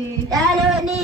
Dhaloonni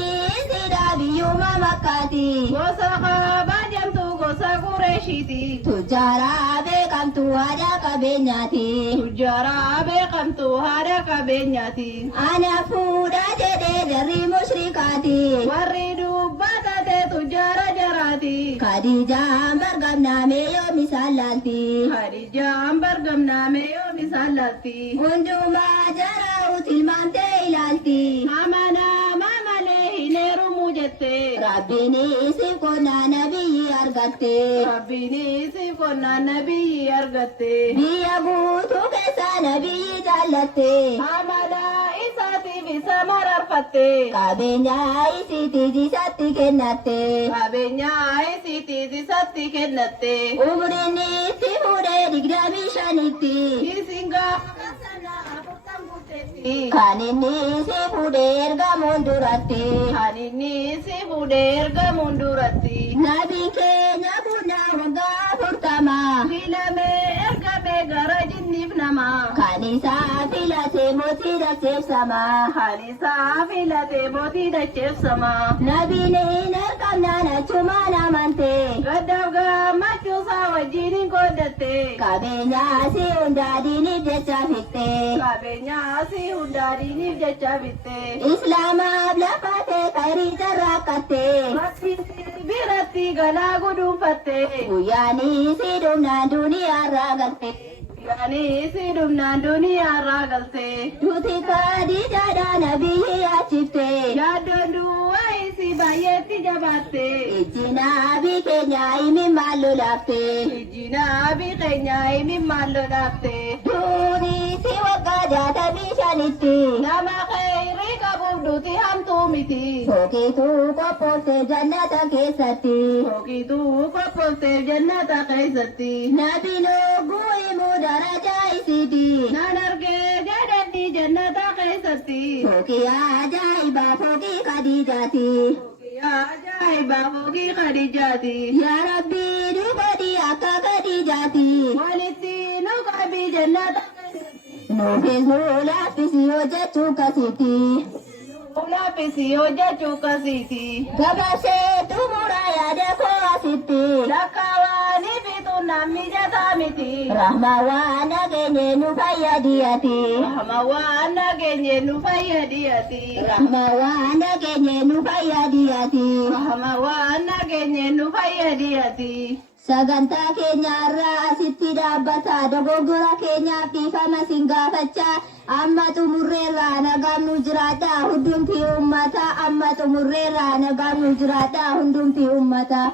siidhaa biyyuma makkaati. Gosa kabajamtu gosa Qureeshiiti. Tujjaara beekamtu haadha qabeenyaati. Tujjaara beekamtu haadha qabeenyaati. Ana fuudhaa jedhee jarri mushrikaati. Warri dubbatate tujjaara jaraati. Khadijaan bargamnaame yoomi saallalti. Khadijaan bargamnaame yoomi saallalti. Hundumaa jaraa'u tilmaamtee ilaalti. Amanaa malee hin heerumu jette. Rabbiin isiif qonnaa nabiyyi argatte. Rabbiin isiif qonnaa nabiyyi argatte. Biyya guutuu keessa nabiyyi jaallatte. Amanaa isaatiif isa mararfatte. Qabeenya isiitiif isatti kennatte. Qabeenya isiitiif isatti kennatte. Umriin itti fuudhee 25tti. Isin gaafa sana 40 Kan inni si fuudhee ergamuun duratti. Kan inni si fuudhee ergamuun duratti. Nabiin keenya guddaan waggaa 40. Filamee ergamee gara jinniif namaa. Kan isaa filatee mootii dacheefsamaa. Kan isaa filatee mootii dacheefsamaa. Nabiin hin ergamnaan achumaan amante. Gaddaaf gammachuusaa wajjin hin qooddatte. Qabeenya si hundaa diiniif jecha fitte. Qabeenya si hundaa diiniif jecha fitte. Islaamaaf lafatee khayrii carraaqqatte. Rabbiin biratti galaa guduunfatte. Guyyaanii si dhumnaan duniyaarraa galte. Guyyaanii si dhumnaan duniyaarraa galte. Duuti Khadiijaadhaa nabiyyi yaachifte. Yaaddoon duwwaa isi baay'eetti jabaatte. Ijji nabii keenya imimmaan lolaafte. Ijji nabii keenya imimmaan lolaafte. Duuni si waggaa 65tti. Nama khayrii qabuuf duuti hamtuu miti. Tookiituu qophoofte jannata keessatti. Tookiituu qophoofteef jannata keessatti. Nabiin oguu himuu darajaa isiiti. Nan argee jedhadhi jannata keessatti. Tookii ajaa'ibaa fookii Khadiijaati. Yaa ajaa'ibaa fookii Khadiijaati. Yaa Rabbii nu godhi akka Khadiijaati. Walitti nu qabi jannata Nuufis nu laaffisi hojjechuu kasiiti. Laaffisi hojjechuu kasiiti. Gabaasee xumuraa yaada koo asitti. Lakkaawanii bituu namni jataa miti. Rahmaa waan nageenye nu fayyadiyati. Rahma waan nageenye nu fayyadiyati. Rahmaa waan nageenye nu fayyadiyati. Rahma waan nageenye nu fayyadiyati. Sagantaa keenyarraa asitti dhaabbata. Dogoggora keenyaaf dhiifama sin gaafachaa. Amma xumurreerraa nagaan nu jiraadha hundumti ummata. Amma xumurreerraa nagaan nu jiraadha hundumti ummata.